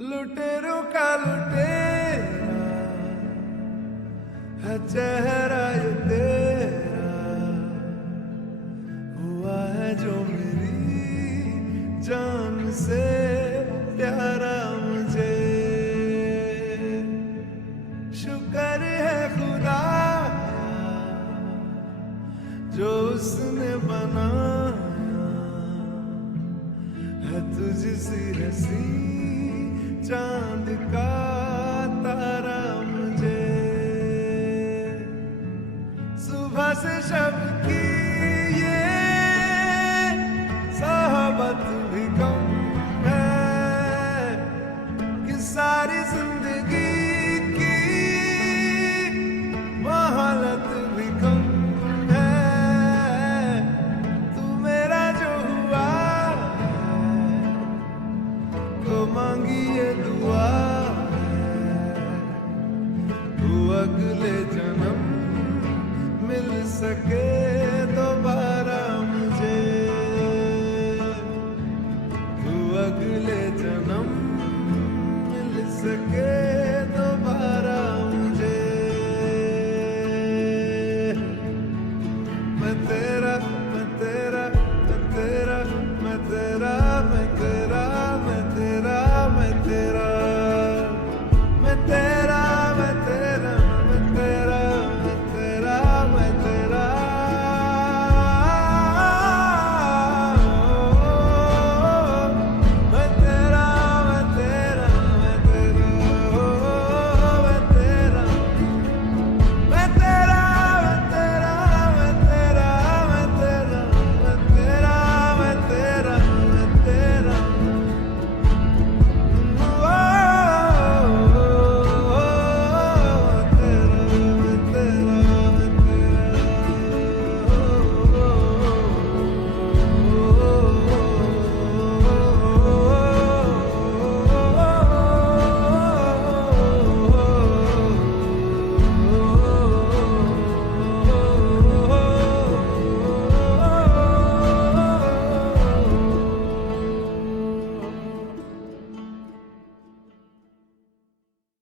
लुटेरों का लुटेरा है चेहरा ये तेरा, हुआ है जो मेरी जान से प्यारा मुझे। शुक्र है खुदा जो उसने बनाया है तुझसी हंसी चांद का तारा मुझे। सुबह से शब की ये साहबत भी कम है कि सारी जिंदगी की मोहलत भी कम है। तू मेरा जो हुआ तो मांगी ये दुआ, तू अगले जन्म मिल सके।